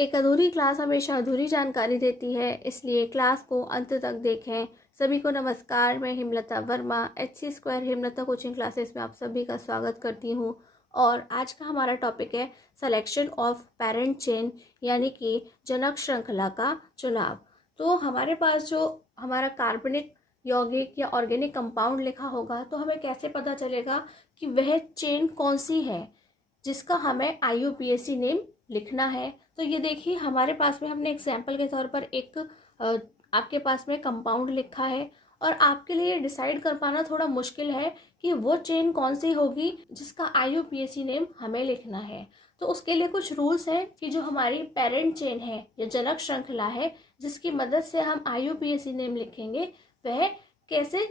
एक अधूरी क्लास हमेशा अधूरी जानकारी देती है, इसलिए क्लास को अंत तक देखें। सभी को नमस्कार, मैं Himlata Verma HC² Himlata coaching classes में आप सभी का स्वागत करती हूँ। और आज का हमारा टॉपिक है सिलेक्शन ऑफ पेरेंट चेन, यानी कि जनक श्रृंखला का चुनाव। तो हमारे पास जो हमारा कार्बनिक, यौगिक या ऑर्गेनिक कंपाउंड लिखा होगा, तो हमें कैसे पता चलेगा कि वह चेन कौन सी है जिसका हमें IUPAC नेम लिखना है। तो ये देखिए, हमारे पास में हमने एग्जाम्पल के तौर पर एक आपके पास में कंपाउंड लिखा है, और आपके लिए डिसाइड कर पाना थोड़ा मुश्किल है कि वो चेन कौन सी होगी जिसका IUPAC नेम हमें लिखना है। तो उसके लिए कुछ रूल्स हैं कि जो हमारी पेरेंट चेन है या जनक श्रृंखला है जिसकी मदद से हम IUPAC नेम लिखेंगे, वह कैसे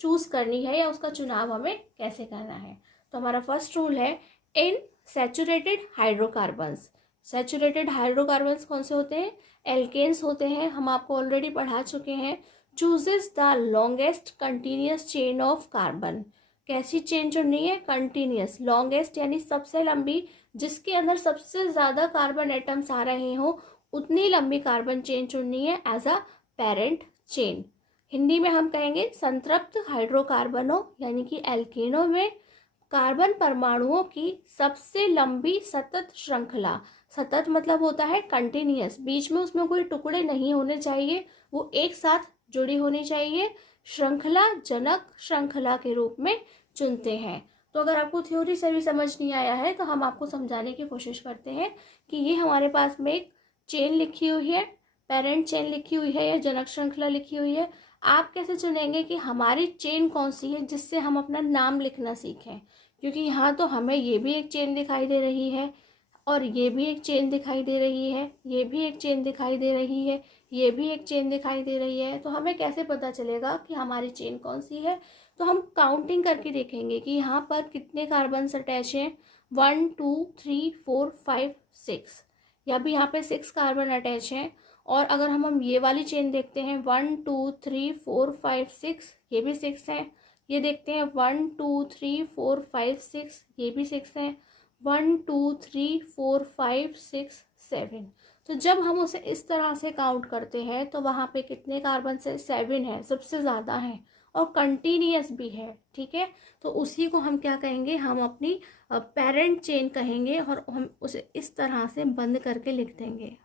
चूज करनी है या उसका चुनाव हमें कैसे करना है। तो हमारा फर्स्ट रूल है, इन सैचुरेटेड हाइड्रोकार्बन्स। सैचुरेटेड हाइड्रोकार्बन्स कौन से होते हैं? एल्केन्स होते हैं, हम आपको ऑलरेडी पढ़ा चुके हैं। Chooses the longest continuous chain of carbon. कैसी चेन चुननी है? कंटिन्यूस। लॉन्गेस्ट यानी सबसे लंबी, जिसके अंदर सबसे ज्यादा कार्बन एटम्स आ रहे हो, उतनी लंबी कार्बन चेन चुननी है as a parent chain. Hindi में हम कहेंगे संतृप्त हाइड्रोकार्बनों यानी कि एल्केनों में कार्बन परमाणुओं की सबसे लंबी सतत श्रृंखला। सतत मतलब होता है कंटिन्यूअस, बीच में उसमें कोई टुकड़े नहीं होने चाहिए, वो एक साथ जुड़ी होनी चाहिए, श्रृंखला जनक श्रृंखला के रूप में चुनते हैं। तो अगर आपको थ्योरी से भी समझ नहीं आया है तो हम आपको समझाने की कोशिश करते हैं कि ये हमारे पास में एक चेन लिखी हुई है, पेरेंट चेन लिखी हुई है या जनक श्रृंखला लिखी हुई है। आप कैसे चुनेंगे कि हमारी चेन कौन सी है जिससे हम अपना नाम लिखना सीखें? क्योंकि यहाँ तो हमें ये भी एक चेन दिखाई दे रही है, और ये भी एक चेन दिखाई दे रही है, ये भी एक चेन दिखाई दे रही है, ये भी एक चेन दिखाई दे रही है। तो हमें कैसे पता चलेगा कि हमारी चेन कौन सी है? तो हम काउंटिंग करके देखेंगे कि यहाँ पर कितने कार्बन अटैच हैं। 1 2 3 4 5 6, या भी यहाँ पे 6 कार्बन अटैच हैं। और अगर हम ये वाली चेन देखते हैं, 1 2 3 4 5 6, ये भी 6 है। ये देखते हैं 1 2 3 4 5 6, ये भी 6 है। 1 2 3 4 5 6 7। तो जब हम उसे इस तरह से काउंट करते हैं तो वहाँ पे कितने कार्बन से? 7 है, सबसे ज़्यादा है, और कंटिन्यूअस भी है। ठीक है, तो उसी को हम क्या कहेंगे? हम अपनी पेरेंट चेन कहेंगे, और हम उसे इस तरह से बंद करके लिख देंगे।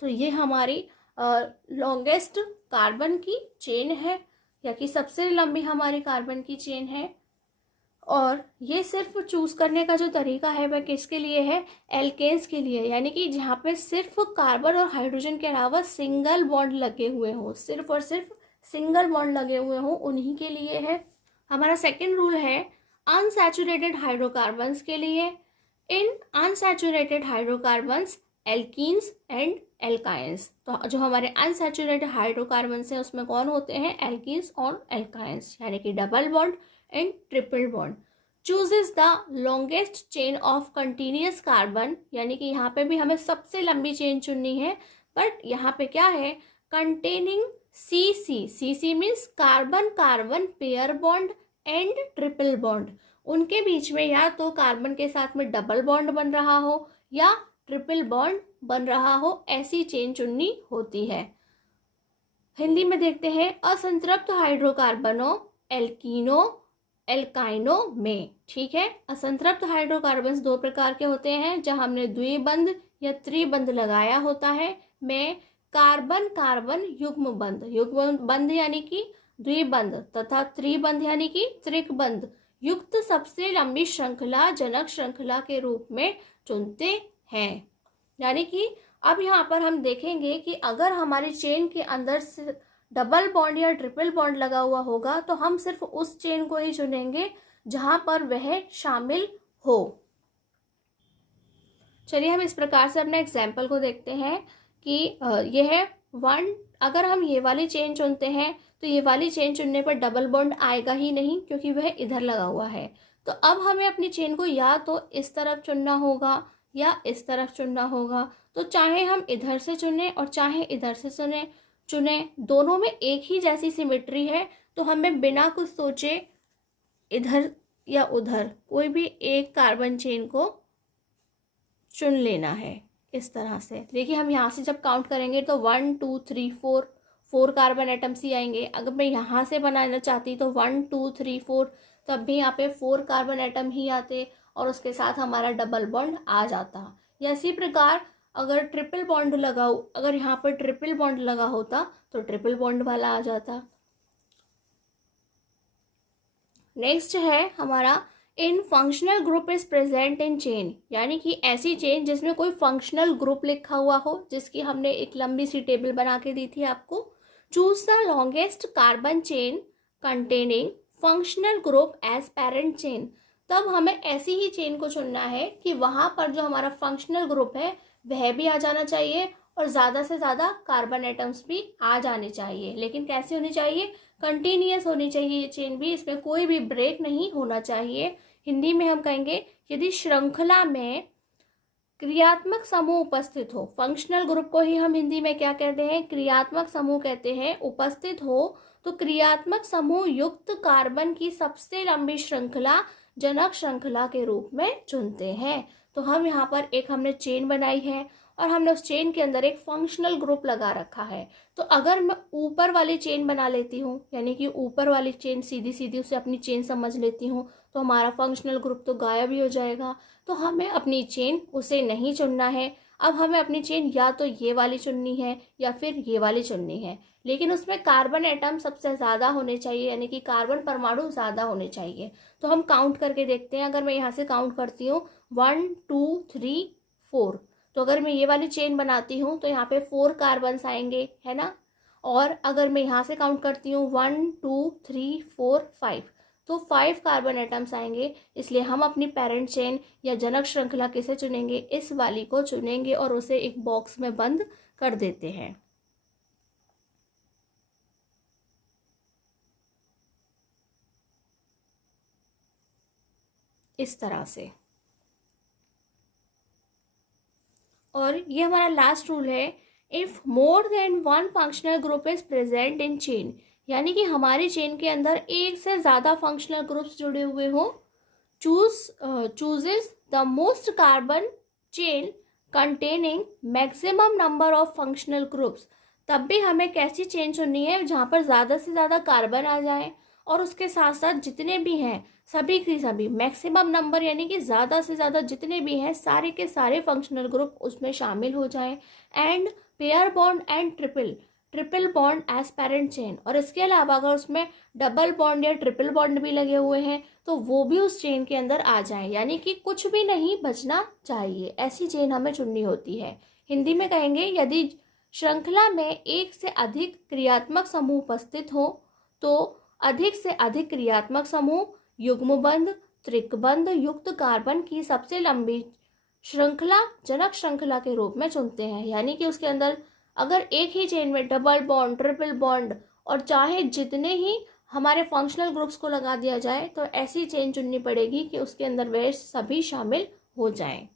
तो ये हमारी लॉन्गेस्ट कार्बन की चेन है, या कि सबसे लंबी हमारी कार्बन की चेन है। और ये सिर्फ चूज करने का जो तरीका है वह किसके लिए है? एल्केन्स के लिए, यानी कि जहाँ पे सिर्फ कार्बन और हाइड्रोजन के अलावा सिंगल बॉन्ड लगे हुए हों, सिर्फ और सिर्फ सिंगल बॉन्ड लगे हुए हों, उन्हीं के लिए है। हमारा सेकेंड रूल है अनसैचुरेटेड हाइड्रोकार्बन्स के लिए। इन unsaturated hydrocarbons alkenes and alkynes. तो जो हमारे अनसैचुरेटेड हाइड्रोकार्बन्स हैं उसमें कौन होते हैं? एल्कीन्स और एल्काइंस, यानी कि double bond and triple bond. Chooses the longest chain of continuous carbon, यानी कि यहाँ पे भी हमें सबसे लंबी चेन चुननी है, बट यहाँ पे क्या है? Containing CC। CC means carbon carbon pair bond and triple bond. उनके बीच में या तो कार्बन के साथ में डबल बॉन्ड बन रहा हो या ट्रिपल बॉन्ड बन रहा हो, ऐसी चेन चुननी होती है। हिंदी में देखते हैं असंतृप्त हाइड्रोकार्बनों एल्कीनो एल्काइनो में। ठीक है, असंतृप्त हाइड्रोकार्बन्स दो प्रकार के होते हैं, जहां हमने द्विबंध या त्रिबंध लगाया होता है। में कार्बन कार्बन युग्म बंध, युग्म बंध यानी कि द्विबंध, तथा त्रिबंध यानी कि त्रिकबंध युक्त सबसे लंबी श्रृंखला जनक श्रृंखला के रूप में चुनते हैं। यानी कि अब यहाँ पर हम देखेंगे कि अगर हमारी चेन के अंदर से डबल बॉन्ड या ट्रिपल बॉन्ड लगा हुआ होगा तो हम सिर्फ उस चेन को ही चुनेंगे जहां पर वह शामिल हो। चलिए हम इस प्रकार से अपने एग्जाम्पल को देखते हैं कि यह 1, अगर हम ये वाली चेन चुनते हैं तो ये वाली चेन चुनने पर डबल बॉन्ड आएगा ही नहीं, क्योंकि वह इधर लगा हुआ है। तो अब हमें अपनी चेन को या तो इस तरफ चुनना होगा या इस तरफ चुनना होगा। तो चाहे हम इधर से चुने और चाहे इधर से चुने, चुने, दोनों में एक ही जैसी सिमेट्री है, तो हमें बिना कुछ सोचे इधर या उधर कोई भी एक कार्बन चेन को चुन लेना है। इस तरह से देखिए, हम यहाँ से जब काउंट करेंगे तो 1 2 3 4 कार्बन एटम्स ही आएंगे। अगर मैं यहाँ से बनाना चाहती तो 1 2 3 4, तब भी यहाँ पे 4 कार्बन एटम ही आते और उसके साथ हमारा डबल बॉन्ड आ जाता। या इसी प्रकार अगर ट्रिपल बॉन्ड लगाओ, अगर यहाँ पर ट्रिपल बॉन्ड लगा होता तो ट्रिपल बॉन्ड वाला आ जाता। नेक्स्ट है हमारा इन functional group is present in chain, यानी कि ऐसी चेन जिसमें कोई फंक्शनल ग्रुप लिखा हुआ हो, जिसकी हमने एक लंबी सी टेबल बना के दी थी आपको। Choose the longest carbon chain containing functional group as parent chain. तब हमें ऐसी ही चेन को चुनना है कि वहाँ पर जो हमारा फंक्शनल ग्रुप है वह भी आ जाना चाहिए और ज़्यादा से ज़्यादा कार्बन एटम्स भी आ जाने चाहिए। लेकिन कैसी होनी चाहिए? कंटिन्यूअस होनी चाहिए ये चेन भी, इसमें कोई भी ब्रेक नहीं होना चाहिए। हिंदी में हम कहेंगे यदि श्रृंखला में क्रियात्मक समूह उपस्थित हो, फंक्शनल ग्रुप को ही हम हिंदी में क्या कहते हैं? क्रियात्मक समूह कहते हैं। उपस्थित हो तो क्रियात्मक समूह युक्त कार्बन की सबसे लंबी श्रृंखला जनक श्रृंखला के रूप में चुनते हैं। तो हम यहाँ पर एक हमने चेन बनाई है और हमने उस चेन के अंदर एक फंक्शनल ग्रुप लगा रखा है। तो अगर मैं ऊपर वाली चेन बना लेती हूँ, यानी कि ऊपर वाली चेन सीधी सीधी उसे अपनी चेन समझ लेती हूँ, तो हमारा फंक्शनल ग्रुप तो गायब ही हो जाएगा। तो हमें अपनी चेन उसे नहीं चुनना है। अब हमें अपनी चेन या तो ये वाली चुननी है या फिर ये वाली चुननी है, लेकिन उसमें कार्बन एटम सबसे ज़्यादा होने चाहिए, यानी कि कार्बन परमाणु ज़्यादा होने चाहिए। तो हम काउंट करके देखते हैं। अगर मैं यहाँ से काउंट करती हूँ 1 2 3 4, तो अगर मैं ये वाली चेन बनाती हूँ तो यहाँ पे 4 कार्बन्स आएंगे, है ना। और अगर मैं यहाँ से काउंट करती हूँ 1 2 3 4 5, तो 5 कार्बन एटम्स आएंगे। इसलिए हम अपनी पेरेंट चेन या जनक श्रृंखला किसे चुनेंगे? इस वाली को चुनेंगे और उसे एक बॉक्स में बंद कर देते हैं। इस तरह से। और ये हमारा लास्ट रूल है, if more than one functional group is present in chain, यानी कि हमारी चेन के अंदर एक से ज़्यादा फंक्शनल ग्रुप्स जुड़े हुए हों, chooses the most carbon chain containing maximum number of functional groups. तब भी हमें कैसी चेन चुननी है? जहाँ पर ज़्यादा से ज़्यादा कार्बन आ जाए और उसके साथ साथ जितने भी हैं सभी की सभी मैक्सिमम नंबर, यानी कि ज़्यादा से ज़्यादा जितने भी हैं सारे के सारे फंक्शनल ग्रुप उसमें शामिल हो जाएं। And pair bond and triple bond as parent chain. और इसके अलावा अगर उसमें डबल बॉन्ड या ट्रिपल बॉन्ड भी लगे हुए हैं तो वो भी उस चेन के अंदर आ जाएं, यानी कि कुछ भी नहीं बचना चाहिए। ऐसी चेन हमें चुननी होती है। हिंदी में कहेंगे यदि श्रृंखला में एक से अधिक क्रियात्मक समूह उपस्थित हो तो अधिक से अधिक क्रियात्मक समूह युग्मबंध त्रिकबंध युक्त कार्बन की सबसे लंबी श्रृंखला जनक श्रृंखला के रूप में चुनते हैं। यानी कि उसके अंदर अगर एक ही चेन में डबल बॉन्ड ट्रिपल बॉन्ड और चाहे जितने ही हमारे फंक्शनल ग्रुप्स को लगा दिया जाए, तो ऐसी चेन चुननी पड़ेगी कि उसके अंदर वे सभी शामिल हो जाएं।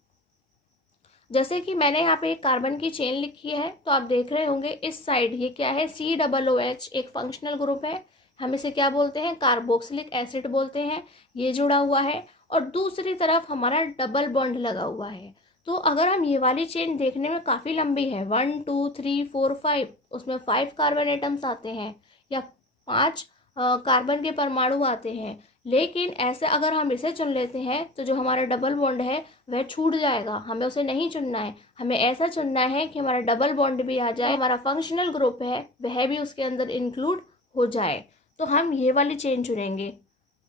जैसे कि मैंने यहाँ पे एक कार्बन की चेन लिखी है, तो आप देख रहे होंगे इस साइड ये क्या है? COOH एक फंक्शनल ग्रुप है। हम इसे क्या बोलते हैं? कार्बोक्सिलिक एसिड बोलते हैं। ये जुड़ा हुआ है और दूसरी तरफ हमारा डबल बॉन्ड लगा हुआ है। तो अगर हम ये वाली चेन देखने में काफ़ी लंबी है, 1 2 3 4 5, उसमें 5 कार्बन एटम्स आते हैं या 5 कार्बन के परमाणु आते हैं, लेकिन ऐसे अगर हम इसे चुन लेते हैं तो जो हमारा डबल बॉन्ड है वह छूट जाएगा। हमें उसे नहीं चुनना है, हमें ऐसा चुनना है कि हमारा डबल बॉन्ड भी आ जाए, हमारा फंक्शनल ग्रुप है वह भी उसके अंदर इंक्लूड हो जाए। तो हम ये वाली चेन चुनेंगे,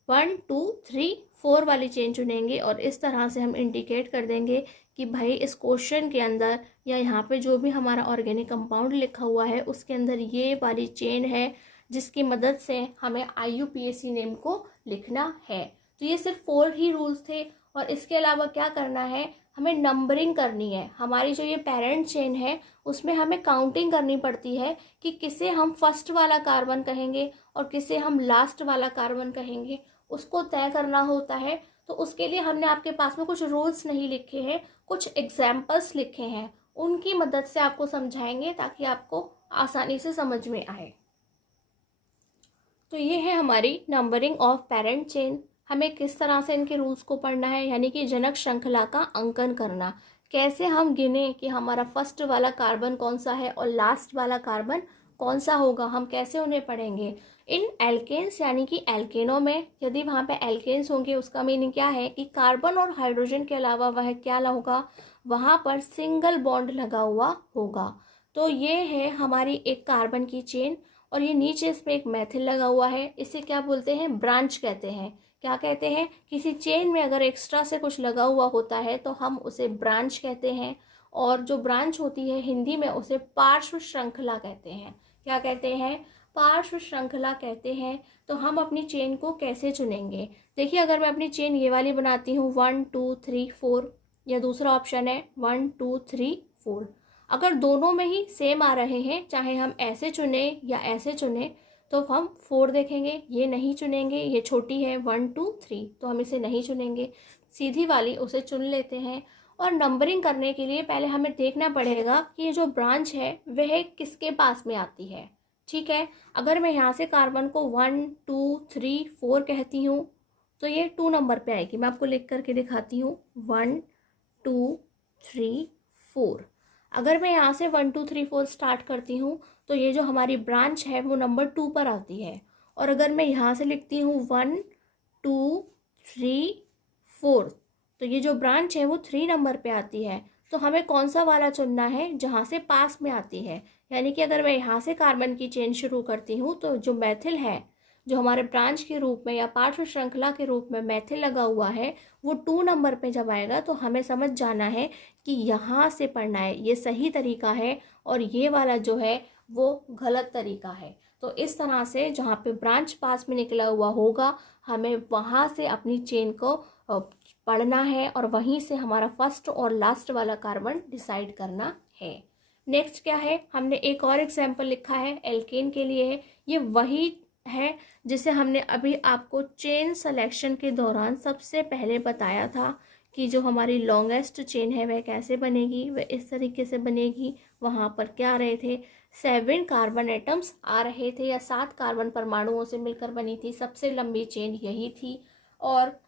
1 2 3 4 वाली चेन चुनेंगे और इस तरह से हम इंडिकेट कर देंगे कि भाई इस क्वेश्चन के अंदर या यहाँ पे जो भी हमारा ऑर्गेनिक कंपाउंड लिखा हुआ है उसके अंदर ये वाली चेन है, जिसकी मदद से हमें IUPAC नेम को लिखना है। तो ये सिर्फ 4 ही रूल्स थे। और इसके अलावा क्या करना है? हमें नंबरिंग करनी है। हमारी जो ये पेरेंट चेन है उसमें हमें काउंटिंग करनी पड़ती है कि किसे हम फर्स्ट वाला कार्बन कहेंगे और किसे हम लास्ट वाला कार्बन कहेंगे, उसको तय करना होता है। तो उसके लिए हमने आपके पास में कुछ रूल्स नहीं लिखे हैं, कुछ एग्जाम्पल्स लिखे हैं, उनकी मदद से आपको समझाएंगे ताकि आपको आसानी से समझ में आए। तो ये है हमारी नंबरिंग ऑफ पेरेंट चेन। हमें किस तरह से इनके रूल्स को पढ़ना है, यानी कि जनक श्रृंखला का अंकन करना। कैसे हम गिने कि हमारा फर्स्ट वाला कार्बन कौन सा है और लास्ट वाला कार्बन कौन सा होगा, हम कैसे उन्हें पढ़ेंगे। इन एल्केन्स यानी कि एल्केनों में यदि वहाँ पे एल्केन्स होंगे, उसका मीनिंग क्या है कि कार्बन और हाइड्रोजन के अलावा वह क्या होगा, वहाँ पर सिंगल बॉन्ड लगा हुआ होगा। तो ये है हमारी एक कार्बन की चेन, और ये नीचे इस पर एक मैथिल लगा हुआ है। इसे क्या बोलते हैं, ब्रांच कहते हैं। क्या कहते हैं, किसी चेन में अगर एक्स्ट्रा से कुछ लगा हुआ होता है तो हम उसे ब्रांच कहते हैं। और जो ब्रांच होती है हिंदी में उसे पार्श्व श्रृंखला कहते हैं। क्या कहते हैं, पार्श्व श्रृंखला कहते हैं। तो हम अपनी चेन को कैसे चुनेंगे, देखिए अगर मैं अपनी चेन ये वाली बनाती हूँ 1 2 3 4, या दूसरा ऑप्शन है 1 2 3 4, अगर दोनों में ही सेम आ रहे हैं, चाहे हम ऐसे चुने या ऐसे चुने, तो हम 4 देखेंगे। ये नहीं चुनेंगे, ये छोटी है 1 2 3, तो हम इसे नहीं चुनेंगे, सीधी वाली उसे चुन लेते हैं। और नंबरिंग करने के लिए पहले हमें देखना पड़ेगा कि ये जो ब्रांच है वह किसके पास में आती है। ठीक है, अगर मैं यहाँ से कार्बन को 1 2 3 4 कहती हूँ तो ये 2 नंबर पे आएगी। मैं आपको लिख करके दिखाती हूँ 1 2 3 4। अगर मैं यहाँ से 1 2 3 4 स्टार्ट करती हूँ तो ये जो हमारी ब्रांच है वो नंबर 2 पर आती है। और अगर मैं यहाँ से लिखती हूँ 1 2 3 4, तो ये जो ब्रांच है वो 3 नंबर पे आती है। तो हमें कौन सा वाला चुनना है, जहाँ से पास में आती है। यानी कि अगर मैं यहाँ से कार्बन की चेन शुरू करती हूँ तो जो मैथिल है, जो हमारे ब्रांच के रूप में या पार्श्व श्रृंखला के रूप में मैथिल लगा हुआ है, वो 2 नंबर पे जब आएगा तो हमें समझ जाना है कि यहाँ से पढ़ना है, ये सही तरीका है, और ये वाला जो है वो गलत तरीका है। तो इस तरह से जहाँ पे ब्रांच पास में निकला हुआ होगा, हमें वहाँ से अपनी चेन को पढ़ना है और वहीं से हमारा फर्स्ट और लास्ट वाला कार्बन डिसाइड करना है। नेक्स्ट क्या है, हमने एक और एग्जाम्पल लिखा है एल्केन के लिए। ये वही है जिसे हमने अभी आपको चेन सिलेक्शन के दौरान सबसे पहले बताया था कि जो हमारी लॉन्गेस्ट चेन है वह कैसे बनेगी, वह इस तरीके से बनेगी। वहाँ पर क्या आ रहे थे, 7 कार्बन एटम्स आ रहे थे, या 7 कार्बन परमाणुओं से मिलकर बनी थी। सबसे लंबी चेन यही थी। और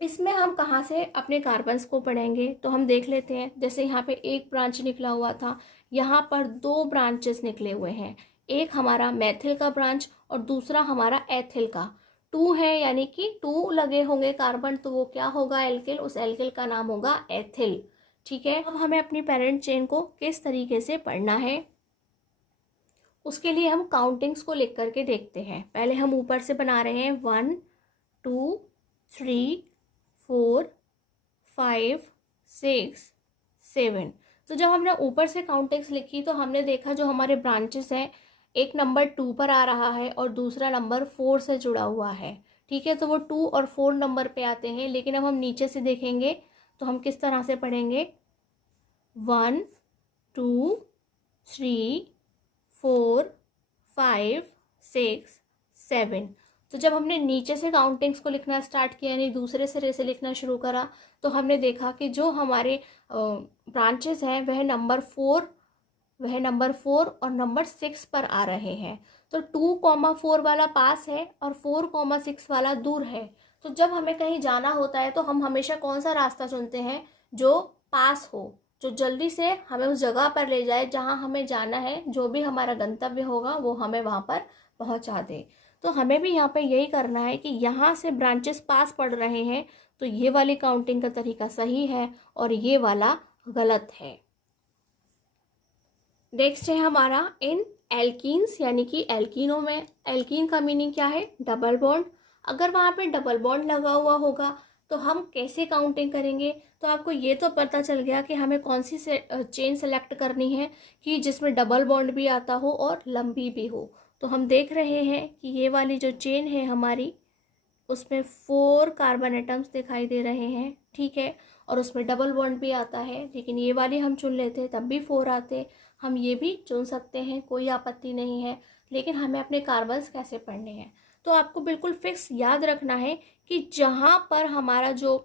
इसमें हम कहाँ से अपने कार्बन्स को पढ़ेंगे, तो हम देख लेते हैं। जैसे यहाँ पे एक ब्रांच निकला हुआ था, यहाँ पर 2 ब्रांचेस निकले हुए हैं। एक हमारा मैथिल का ब्रांच और दूसरा हमारा एथिल का। 2 है यानी कि 2 लगे होंगे कार्बन, तो वो क्या होगा, एल्किल। उस एल्किल का नाम होगा एथिल। ठीक है, अब हमें अपनी पेरेंट चेन को किस तरीके से पढ़ना है, उसके लिए हम काउंटिंग्स को लिख करके देखते हैं। पहले हम ऊपर से बना रहे हैं 1 2 3 4 5 6 7। तो जब हमने ऊपर से काउंटिंग्स लिखी तो हमने देखा जो हमारे ब्रांचेस हैं, एक नंबर 2 पर आ रहा है और दूसरा नंबर 4 से जुड़ा हुआ है। ठीक है, तो वो 2 और 4 नंबर पे आते हैं। लेकिन अब हम नीचे से देखेंगे तो हम किस तरह से पढ़ेंगे, 1 2 3 4 5 6 7। तो जब हमने नीचे से काउंटिंग्स को लिखना स्टार्ट किया, यानी दूसरे सिरे से लिखना शुरू करा, तो हमने देखा कि जो हमारे ब्रांचेस हैं वह नंबर 4 और नंबर 6 पर आ रहे हैं। तो 2,4 वाला पास है और 4,6 वाला दूर है। तो जब हमें कहीं जाना होता है तो हम हमेशा कौन सा रास्ता चुनते हैं, जो पास हो, जो जल्दी से हमें उस जगह पर ले जाए जहाँ हमें जाना है। जो भी हमारा गंतव्य होगा वो हमें वहाँ पर पहुँचा दे। तो हमें भी यहाँ पे यही करना है कि यहाँ से ब्रांचेस पास पड़ रहे हैं तो ये वाली काउंटिंग का तरीका सही है और ये वाला गलत है। नेक्स्ट है हमारा इन एल्कीन्स, यानी कि एल्कीनों में। एल्कीन का मीनिंग क्या है, डबल बॉन्ड। अगर वहाँ पे डबल बॉन्ड लगा हुआ होगा तो हम कैसे काउंटिंग करेंगे, तो आपको ये तो पता चल गया कि हमें कौन सी चेन सेलेक्ट करनी है कि जिसमें डबल बॉन्ड भी आता हो और लंबी भी हो। तो हम देख रहे हैं कि ये वाली जो चेन है हमारी, उसमें 4 कार्बन एटम्स दिखाई दे रहे हैं। ठीक है, और उसमें डबल बॉन्ड भी आता है, लेकिन ये वाली हम चुन लेते तब भी 4 आते। हम ये भी चुन सकते हैं, कोई आपत्ति नहीं है। लेकिन हमें अपने कार्बन्स कैसे पढ़ने हैं, तो आपको बिल्कुल फिक्स याद रखना है कि जहाँ पर हमारा जो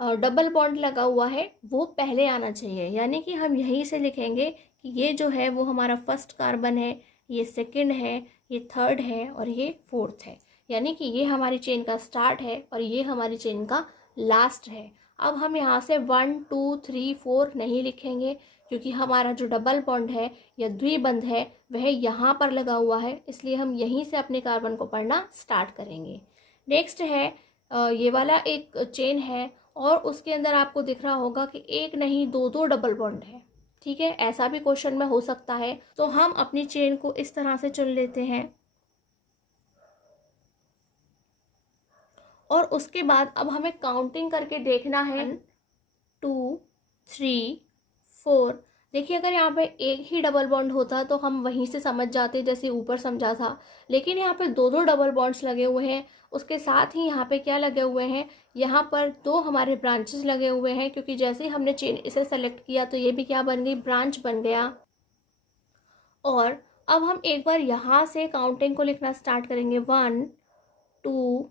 डबल बॉन्ड लगा हुआ है वो पहले आना चाहिए, यानी कि हम यहीं से लिखेंगे कि ये जो है वो हमारा फर्स्ट कार्बन है, ये सेकंड है, ये थर्ड है और ये फोर्थ है। यानी कि ये हमारी चेन का स्टार्ट है और ये हमारी चेन का लास्ट है। अब हम यहाँ से 1 2 3 4 नहीं लिखेंगे, क्योंकि हमारा जो डबल बॉन्ड है या द्विबंध है वह यहाँ पर लगा हुआ है, इसलिए हम यहीं से अपने कार्बन को पढ़ना स्टार्ट करेंगे। नेक्स्ट है ये वाला एक चेन है और उसके अंदर आपको दिख रहा होगा कि एक नहीं दो दो डबल बॉन्ड है। ठीक है, ऐसा भी क्वेश्चन में हो सकता है। तो हम अपनी चेन को इस तरह से चुन लेते हैं और उसके बाद अब हमें काउंटिंग करके देखना है 2 3 4। देखिए, अगर यहाँ पे एक ही डबल बॉन्ड होता तो हम वहीं से समझ जाते जैसे ऊपर समझा था, लेकिन यहाँ पे दो दो डबल बॉन्ड्स लगे हुए हैं। उसके साथ ही यहाँ पे क्या लगे हुए हैं, यहाँ पर दो हमारे ब्रांचेस लगे हुए हैं, क्योंकि जैसे ही हमने चेन इसे सेलेक्ट किया तो ये भी क्या बन गई, ब्रांच बन गया। और अब हम एक बार यहाँ से काउंटिंग को लिखना स्टार्ट करेंगे 1 2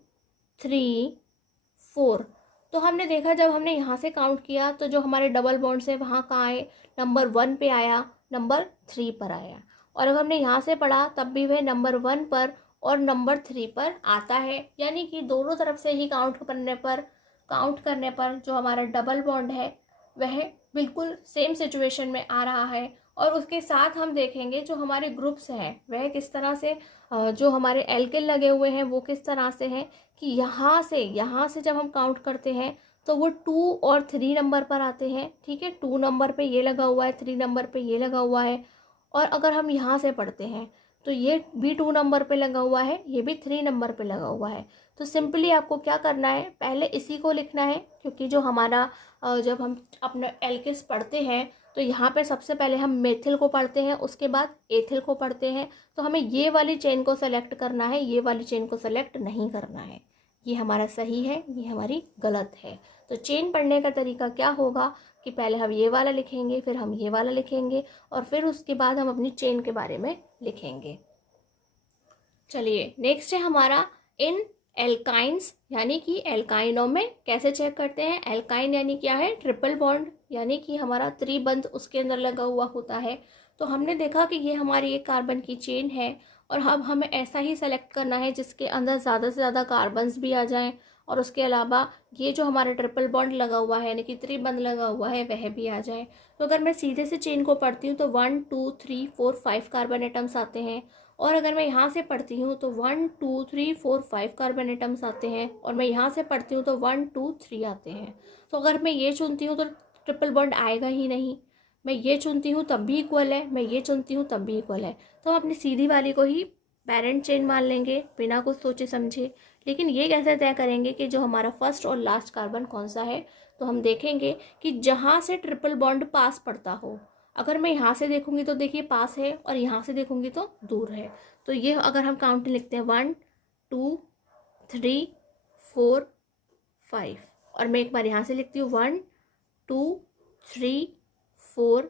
3 4। तो हमने देखा जब हमने यहाँ से काउंट किया तो जो हमारे डबल बॉन्ड्स है वहाँ कहाँ आए, नंबर 1 पे आया, नंबर 3 पर आया। और अगर हमने यहाँ से पढ़ा तब भी वह नंबर 1 पर और नंबर 3 पर आता है। यानी कि दोनों तरफ से ही काउंट करने पर जो हमारा डबल बॉन्ड है वह बिल्कुल सेम सिचुएशन में आ रहा है। और उसके साथ हम देखेंगे जो हमारे ग्रुप्स हैं वह किस तरह से, जो हमारे एल्किल लगे हुए हैं वो किस तरह से हैं कि यहाँ से जब हम काउंट करते हैं तो वो 2 और 3 नंबर पर आते हैं। ठीक है, 2 नंबर पे ये लगा हुआ है, 3 नंबर पे ये लगा हुआ है। और अगर हम यहाँ से पढ़ते हैं तो ये भी 2 नंबर पे लगा हुआ है, ये भी 3 नंबर पे लगा हुआ है। तो सिंपली आपको क्या करना है, पहले इसी को लिखना है, क्योंकि जो हमारा जब हम अपने एल्किल्स पढ़ते हैं तो यहाँ पे सबसे पहले हम मेथिल को पढ़ते हैं, उसके बाद एथिल को पढ़ते हैं। तो हमें ये वाली चेन को सेलेक्ट करना है, ये वाली चेन को सेलेक्ट नहीं करना है। ये हमारा सही है, ये हमारी गलत है। तो चेन पढ़ने का तरीका क्या होगा कि पहले हम ये वाला लिखेंगे, फिर हम ये वाला लिखेंगे और फिर उसके बाद हम अपनी चेन के बारे में लिखेंगे। चलिए, नेक्स्ट है हमारा इन एल्काइंस, यानी कि एल्काइनों में कैसे चेक करते हैं। एल्काइन यानी क्या है, ट्रिपल बॉन्ड, यानी कि हमारा त्रिबंध उसके अंदर लगा हुआ होता है। तो हमने देखा कि ये हमारी एक कार्बन की चेन है और अब हमें ऐसा ही सेलेक्ट करना है जिसके अंदर ज़्यादा से ज़्यादा कार्बन्स भी आ जाएं और उसके अलावा ये जो हमारा ट्रिपल बॉन्ड लगा हुआ है यानी कि त्रिबंध लगा हुआ है वह भी आ जाए। तो अगर मैं सीधे से चेन को पढ़ती हूँ तो 1 2 3 4 5 कार्बन एटम्स आते हैं। और अगर मैं यहाँ से पढ़ती हूँ तो 1 2 3 4 5 कार्बन एटम्स आते हैं और मैं यहाँ से पढ़ती हूँ तो 1 2 3 आते हैं। तो अगर मैं ये चुनती हूँ तो ट्रिपल बॉन्ड आएगा ही नहीं, मैं ये चुनती हूँ तब भी इक्वल है, मैं ये चुनती हूँ तब भी इक्वल है। तो हम अपनी सीधी वाली को ही पेरेंट चेन मान लेंगे बिना कुछ सोचे समझे। लेकिन ये कैसे तय करेंगे कि जो हमारा फर्स्ट और लास्ट कार्बन कौन सा है, तो हम देखेंगे कि जहाँ से ट्रिपल बॉन्ड पास पड़ता हो। अगर मैं यहाँ से देखूंगी तो देखिए पास है और यहाँ से देखूंगी तो दूर है। तो ये अगर हम काउंटिंग लिखते हैं 1 2 3 4 5 और मैं एक बार यहाँ से लिखती हूँ 1 2 3 4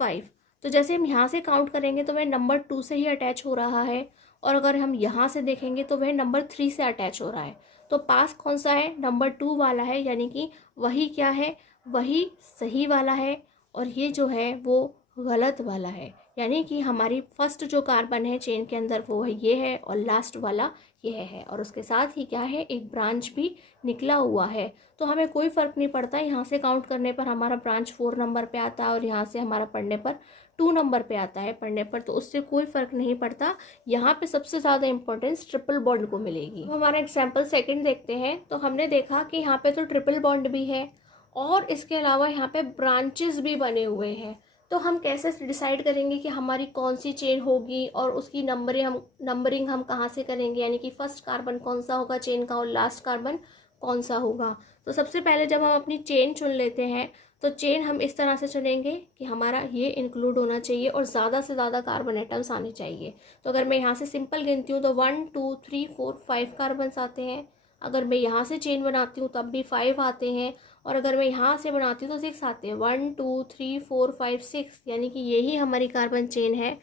5। तो जैसे हम यहाँ से काउंट करेंगे तो वह नंबर 2 से ही अटैच हो रहा है और अगर हम यहाँ से देखेंगे तो वह नंबर 3 से अटैच हो रहा है। तो पास कौन सा है, नंबर 2 वाला है, यानी कि वही क्या है, वही सही वाला है और ये जो है वो गलत वाला है। यानी कि हमारी फर्स्ट जो कार्बन है चेन के अंदर वो ये है और लास्ट वाला ये है और उसके साथ ही क्या है, एक ब्रांच भी निकला हुआ है। तो हमें कोई फ़र्क नहीं पड़ता, यहाँ से काउंट करने पर हमारा ब्रांच 4 नंबर पे आता है और यहाँ से हमारा पढ़ने पर 2 नंबर पे आता है पढ़ने पर, तो उससे कोई फ़र्क नहीं पड़ता। यहाँ पे सबसे ज़्यादा इंपॉर्टेंस ट्रिपल बॉन्ड को मिलेगी। तो हमारा एग्जाम्पल सेकेंड देखते हैं। तो हमने देखा कि यहाँ पे तो ट्रिपल बॉन्ड भी है और इसके अलावा यहाँ पे ब्रांचेस भी बने हुए हैं। तो हम कैसे डिसाइड करेंगे कि हमारी कौन सी चेन होगी और उसकी नंबरिंग हम कहाँ से करेंगे, यानी कि फर्स्ट कार्बन कौन सा होगा चेन का और लास्ट कार्बन कौन सा होगा। तो सबसे पहले जब हम अपनी चेन चुन लेते हैं तो चेन हम इस तरह से चुनेंगे कि हमारा ये इंक्लूड होना चाहिए और ज़्यादा से ज़्यादा कार्बन एटम्स आने चाहिए। तो अगर मैं यहाँ से सिंपल गिनती हूँ तो 1 2 3 4 5 कार्बन्स आते हैं। अगर मैं यहाँ से चेन बनाती हूँ तब भी 5 आते हैं और अगर मैं यहाँ से बनाती हूँ तो 6 आते हैं। 1 2 3 4 5 6, यानी कि यही हमारी कार्बन चेन है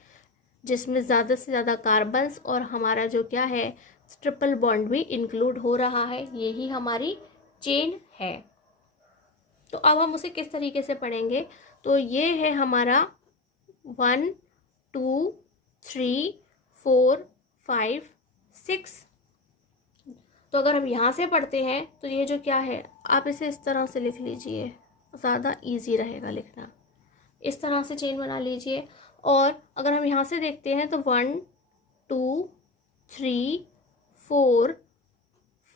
जिसमें ज़्यादा से ज़्यादा कार्बन्स और हमारा जो क्या है ट्रिपल बॉन्ड भी इंक्लूड हो रहा है। यही हमारी चेन है। तो अब हम उसे किस तरीके से पढ़ेंगे, तो ये है हमारा 1 2 3 4 5 6। तो अगर हम यहाँ से पढ़ते हैं तो ये जो क्या है, आप इसे इस तरह से लिख लीजिए, ज़्यादा इजी रहेगा लिखना। इस तरह से चेन बना लीजिए। और अगर हम यहाँ से देखते हैं तो 1 2 3 4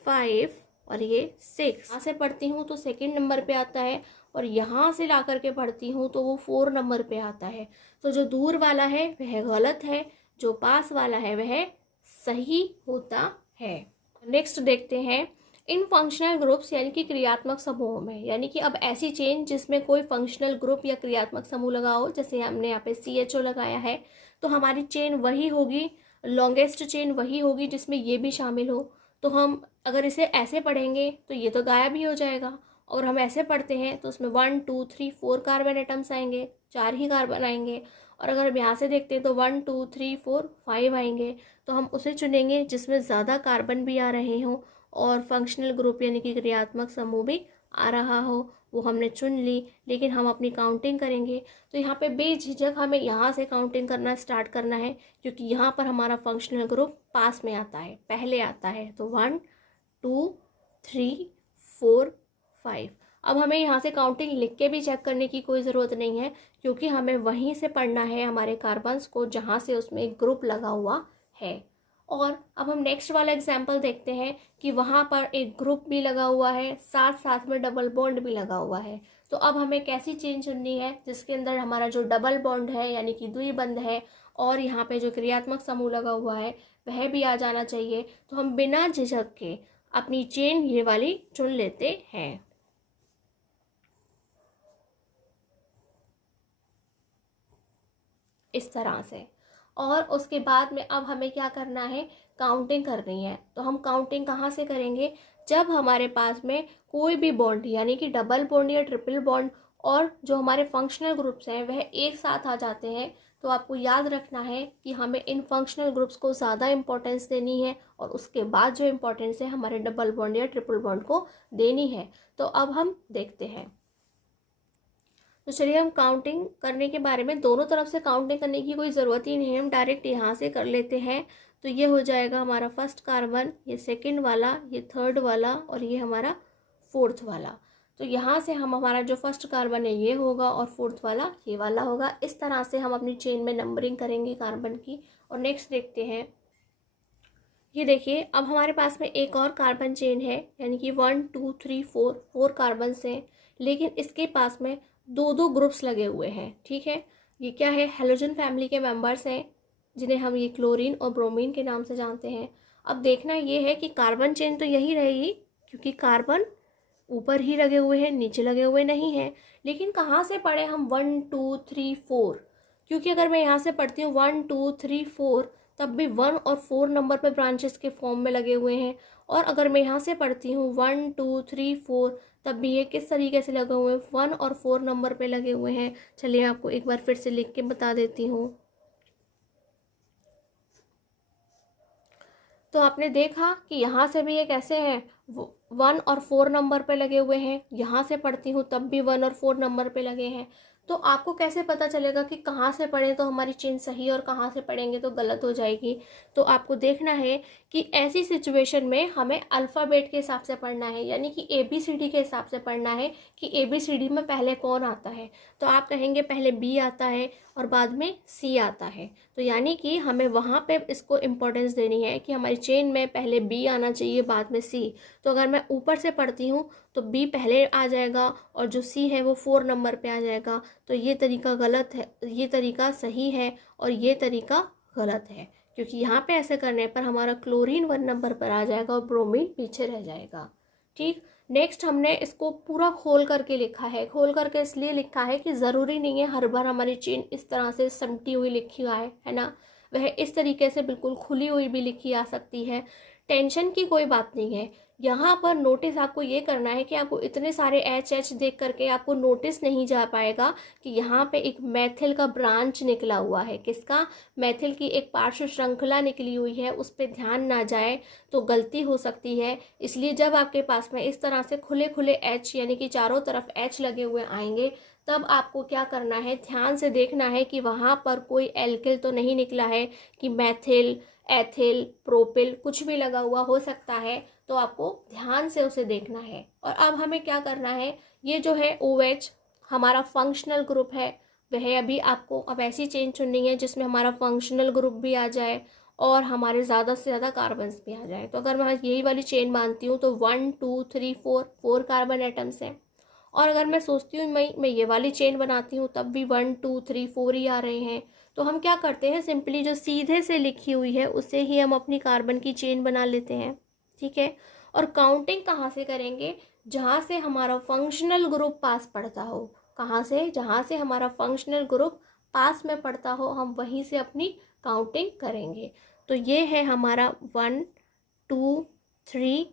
5 और ये 6। यहाँ से पढ़ती हूँ तो सेकंड नंबर पे आता है, और यहाँ से ला करके पढ़ती हूँ तो वो 4 नंबर पे आता है। तो जो दूर वाला है वह गलत है, जो पास वाला है वह सही होता है। नेक्स्ट देखते हैं इन फंक्शनल ग्रुप्स यानी कि क्रियात्मक समूहों में, यानी कि अब ऐसी चेन जिसमें कोई फंक्शनल ग्रुप या क्रियात्मक समूह लगा हो, जैसे हमने यहाँ पे CHO लगाया है, तो हमारी चेन वही होगी, लॉन्गेस्ट चेन वही होगी जिसमें ये भी शामिल हो। तो हम अगर इसे ऐसे पढ़ेंगे तो ये तो गायब ही हो जाएगा, और हम ऐसे पढ़ते हैं तो उसमें 1 2 3 4 कार्बन एटम्स आएंगे, 4 ही कार्बन आएंगे। और अगर हम यहाँ से देखते हैं तो 1 2 3 4 5 आएंगे। तो हम उसे चुनेंगे जिसमें ज़्यादा कार्बन भी आ रहे हों और फंक्शनल ग्रुप यानी कि क्रियात्मक समूह भी आ रहा हो, वो हमने चुन ली। लेकिन हम अपनी काउंटिंग करेंगे तो यहाँ पे बेझिझक हमें यहाँ से काउंटिंग करना स्टार्ट करना है, क्योंकि यहाँ पर हमारा फंक्शनल ग्रुप पास में आता है, पहले आता है। तो 1 2 3 4 5। अब हमें यहाँ से काउंटिंग लिख के भी चेक करने की कोई ज़रूरत नहीं है, क्योंकि हमें वहीं से पढ़ना है हमारे कार्बन्स को जहाँ से उसमें एक ग्रुप लगा हुआ है। और अब हम नेक्स्ट वाला एग्जाम्पल देखते हैं कि वहाँ पर एक ग्रुप भी लगा हुआ है, साथ साथ में डबल बॉन्ड भी लगा हुआ है। तो अब हमें कैसी चेन चुननी है जिसके अंदर हमारा जो डबल बॉन्ड है यानी कि द्विबंध है, और यहाँ पे जो क्रियात्मक समूह लगा हुआ है वह भी आ जाना चाहिए। तो हम बिना झिझक के अपनी चेन ये वाली चुन लेते हैं। इस तरह से। और उसके बाद में अब हमें क्या करना है, काउंटिंग करनी है। तो हम काउंटिंग कहाँ से करेंगे, जब हमारे पास में कोई भी बॉन्ड यानी कि डबल बॉन्ड या ट्रिपल बॉन्ड और जो हमारे फंक्शनल ग्रुप्स हैं वह एक साथ आ जाते हैं। तो आपको याद रखना है कि हमें इन फंक्शनल ग्रुप्स को ज़्यादा इंपॉर्टेंस देनी है, और उसके बाद जो इंपॉर्टेंस है हमारे डबल बॉन्ड या ट्रिपल बॉन्ड को देनी है। तो अब हम देखते हैं। तो चलिए हम काउंटिंग करने के बारे में, दोनों तरफ से काउंटिंग करने की कोई ज़रूरत ही नहीं है, हम डायरेक्ट यहाँ से कर लेते हैं। तो ये हो जाएगा हमारा फर्स्ट कार्बन, ये सेकंड वाला, ये थर्ड वाला, और ये हमारा फोर्थ वाला। तो यहाँ से हम हमारा जो फर्स्ट कार्बन है ये होगा और फोर्थ वाला ये वाला होगा। इस तरह से हम अपनी चेन में नंबरिंग करेंगे कार्बन की। और नेक्स्ट देखते हैं, ये देखिए अब हमारे पास में एक और कार्बन चेन है, यानी कि 1 2 3 4 कार्बन हैं, लेकिन इसके पास में दो दो ग्रुप्स लगे हुए हैं। ठीक है, ये क्या है, हेलोजन फैमिली के मेंबर्स हैं, जिन्हें हम ये क्लोरीन और ब्रोमीन के नाम से जानते हैं। अब देखना ये है कि कार्बन चेन तो यही रहेगी, क्योंकि कार्बन ऊपर ही लगे हुए हैं, नीचे लगे हुए नहीं हैं। लेकिन कहाँ से पढ़े हम 1 2 3 4, क्योंकि अगर मैं यहाँ से पढ़ती हूँ 1 2 3 4, तब भी 1 और 4 नंबर पे ब्रांचेस के फॉर्म में लगे हुए हैं। और अगर मैं यहाँ से पढ़ती हूँ 1 2 3 4, तब भी ये किस तरीके से लगे हुए हैं, 1 और 4 नंबर पे लगे हुए हैं। चलिए आपको एक बार फिर से लिख के बता देती हूँ। तो आपने देखा कि यहाँ से भी ये कैसे हैं, 1 और 4 नंबर पे लगे हुए हैं। यहाँ से पढ़ती हूँ तब भी 1 और 4 नंबर पे लगे हैं। तो आपको कैसे पता चलेगा कि कहाँ से पढ़ें तो हमारी चेन सही और कहाँ से पढ़ेंगे तो गलत हो जाएगी। तो आपको देखना है कि ऐसी सिचुएशन में हमें अल्फ़ाबेट के हिसाब से पढ़ना है, यानी कि ABCD के हिसाब से पढ़ना है कि ABCD में पहले कौन आता है। तो आप कहेंगे पहले B आता है और बाद में C आता है। तो यानी कि हमें वहाँ पे इसको इम्पोर्टेंस देनी है कि हमारी चेन में पहले B आना चाहिए, बाद में C। तो अगर मैं ऊपर से पढ़ती हूँ तो B पहले आ जाएगा और जो C है वो 4 नंबर पे आ जाएगा। तो ये तरीका गलत है, ये तरीका सही है और ये तरीका गलत है, क्योंकि यहाँ पे ऐसे करने पर हमारा क्लोरीन 1 नंबर पर आ जाएगा और ब्रोमीन पीछे रह जाएगा। ठीक, नेक्स्ट हमने इसको पूरा खोल करके लिखा है। खोल करके इसलिए लिखा है कि ज़रूरी नहीं है हर बार हमारी चेन इस तरह से समटी हुई लिखी हुआ है ना, वह इस तरीके से बिल्कुल खुली हुई भी लिखी आ सकती है। टेंशन की कोई बात नहीं है। यहाँ पर नोटिस आपको ये करना है कि आपको इतने सारे एच देख करके आपको नोटिस नहीं जा पाएगा कि यहाँ पे एक मैथिल का ब्रांच निकला हुआ है। किसका? मैथिल की एक पार्श्व श्रृंखला निकली हुई है, उस पर ध्यान ना जाए तो गलती हो सकती है। इसलिए जब आपके पास में इस तरह से खुले खुले एच यानी कि चारों तरफ एच लगे हुए आएंगे, तब आपको क्या करना है, ध्यान से देखना है कि वहाँ पर कोई एल्किल तो नहीं निकला है, कि मैथिल, एथिल, प्रोपिल कुछ भी लगा हुआ हो सकता है, तो आपको ध्यान से उसे देखना है। और अब हमें क्या करना है, ये जो है OH हमारा फंक्शनल ग्रुप है, वह अभी आपको अब ऐसी चेन चुननी है जिसमें हमारा फंक्शनल ग्रुप भी आ जाए और हमारे ज़्यादा से ज़्यादा कार्बन्स भी आ जाए। तो अगर मैं यही वाली चेन मानती हूँ तो 1 2 3 4 कार्बन एटम्स हैं। और अगर मैं सोचती हूँ मैं ये वाली चेन बनाती हूँ तब भी 1 2 3 4 ही आ रहे हैं। तो हम क्या करते हैं, सिंपली जो सीधे से लिखी हुई है उसे ही हम अपनी कार्बन की चेन बना लेते हैं, ठीक है। और काउंटिंग कहाँ से करेंगे, जहाँ से हमारा फंक्शनल ग्रुप पास पड़ता हो। कहाँ से? जहाँ से हमारा फंक्शनल ग्रुप पास में पड़ता हो, हम वहीं से अपनी काउंटिंग करेंगे। तो ये है हमारा 1 2 3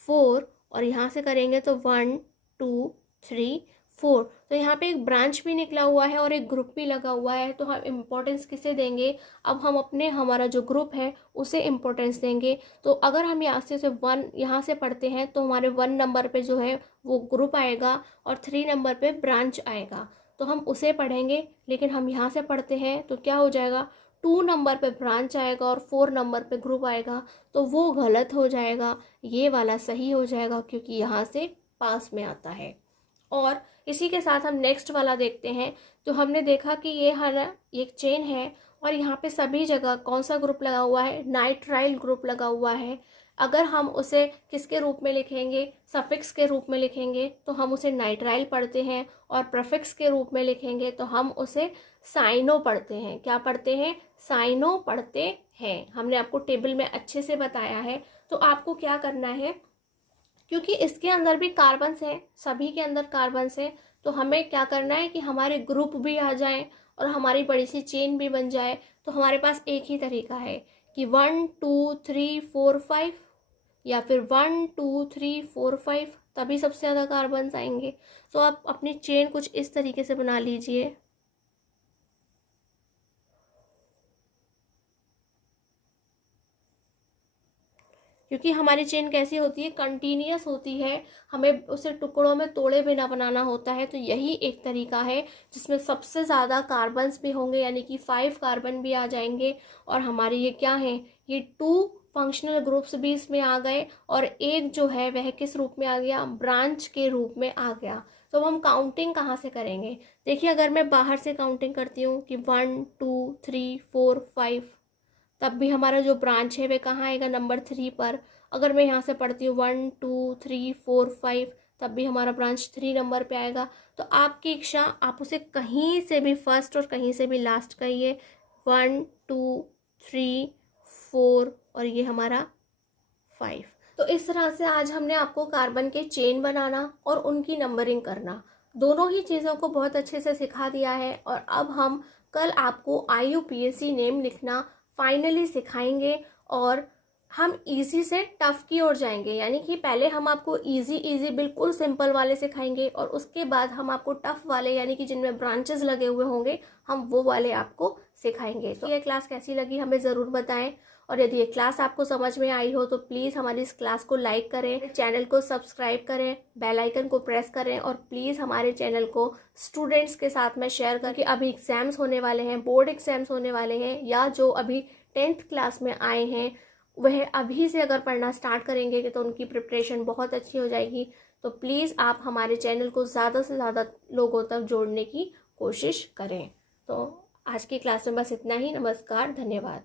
4 और यहाँ से करेंगे तो 1 2 3 4। तो यहाँ पे एक ब्रांच भी निकला हुआ है और एक ग्रुप भी लगा हुआ है, तो हम इम्पोर्टेंस किसे देंगे? अब हम अपने हमारा जो ग्रुप है उसे इम्पोर्टेंस देंगे। तो अगर हम यहाँ से 1 यहाँ से पढ़ते हैं तो हमारे 1 नंबर पे जो है वो ग्रुप आएगा और 3 नंबर पे ब्रांच आएगा, तो हम उसे पढ़ेंगे। लेकिन हम यहाँ से पढ़ते हैं तो क्या हो जाएगा, 2 नंबर पे ब्रांच आएगा और 4 नंबर पे ग्रुप आएगा, तो वो गलत हो जाएगा। ये वाला सही हो जाएगा क्योंकि यहाँ से पास में आता है। और इसी के साथ हम नेक्स्ट वाला देखते हैं। तो हमने देखा कि ये हमारा एक चेन है और यहाँ पे सभी जगह कौन सा ग्रुप लगा हुआ है, नाइट्राइल ग्रुप लगा हुआ है। अगर हम उसे किसके रूप में लिखेंगे, सफिक्स के रूप में लिखेंगे तो हम उसे नाइट्राइल पढ़ते हैं, और प्रीफिक्स के रूप में लिखेंगे तो हम उसे साइनो पढ़ते हैं। क्या पढ़ते हैं? साइनो पढ़ते हैं। हमने आपको टेबल में अच्छे से बताया है। तो आपको क्या करना है, क्योंकि इसके अंदर भी कार्बन्स हैं, सभी के अंदर कार्बन्स हैं, तो हमें क्या करना है कि हमारे ग्रुप भी आ जाएं और हमारी बड़ी सी चेन भी बन जाए। तो हमारे पास एक ही तरीका है कि 1 2 3 4 5 या फिर 1 2 3 4 5, तभी सबसे ज़्यादा कार्बन्स आएंगे। तो आप अपनी चेन कुछ इस तरीके से बना लीजिए। क्योंकि हमारी चेन कैसी होती है, कंटिन्यूअस होती है, हमें उसे टुकड़ों में तोड़े बिना बनाना होता है। तो यही एक तरीका है जिसमें सबसे ज़्यादा कार्बन्स भी होंगे, यानी कि 5 कार्बन भी आ जाएंगे। और हमारे ये क्या है, ये 2 फंक्शनल ग्रुप्स भी इसमें आ गए और एक जो है वह किस रूप में आ गया, ब्रांच के रूप में आ गया। तो हम काउंटिंग कहाँ से करेंगे? देखिए, अगर मैं बाहर से काउंटिंग करती हूँ कि 1 2 3 4 5, तब भी हमारा जो ब्रांच है वह कहाँ आएगा, नंबर 3 पर। अगर मैं यहाँ से पढ़ती हूँ 1 2 3 4 5, तब भी हमारा ब्रांच 3 नंबर पे आएगा। तो आपकी इच्छा, आप उसे कहीं से भी फर्स्ट और कहीं से भी लास्ट कहिए। 1 2 3 4 और ये हमारा 5। तो इस तरह से आज हमने आपको कार्बन के चेन बनाना और उनकी नंबरिंग करना, दोनों ही चीज़ों को बहुत अच्छे से सिखा दिया है। और अब हम कल आपको IUPAC नेम लिखना फाइनली सिखाएंगे और हम इजी से टफ की ओर जाएंगे। यानी कि पहले हम आपको इजी बिल्कुल सिंपल वाले सिखाएंगे और उसके बाद हम आपको टफ वाले, यानी कि जिनमें ब्रांचेस लगे हुए होंगे, हम वो वाले आपको सिखाएंगे। तो ये क्लास कैसी लगी हमें ज़रूर बताएं। और यदि ये क्लास आपको समझ में आई हो तो प्लीज़ हमारी इस क्लास को लाइक करें, चैनल को सब्सक्राइब करें, बेल आइकन को प्रेस करें और प्लीज़ हमारे चैनल को स्टूडेंट्स के साथ में शेयर करके, अभी एग्ज़ाम्स होने वाले हैं, बोर्ड एग्ज़ाम्स होने वाले हैं, या जो अभी 10th क्लास में आए हैं वह अभी से अगर पढ़ना स्टार्ट करेंगे तो उनकी प्रिपरेशन बहुत अच्छी हो जाएगी। तो प्लीज़ आप हमारे चैनल को ज़्यादा से ज़्यादा लोगों तक जोड़ने की कोशिश करें। तो आज की क्लास में बस इतना ही। नमस्कार, धन्यवाद।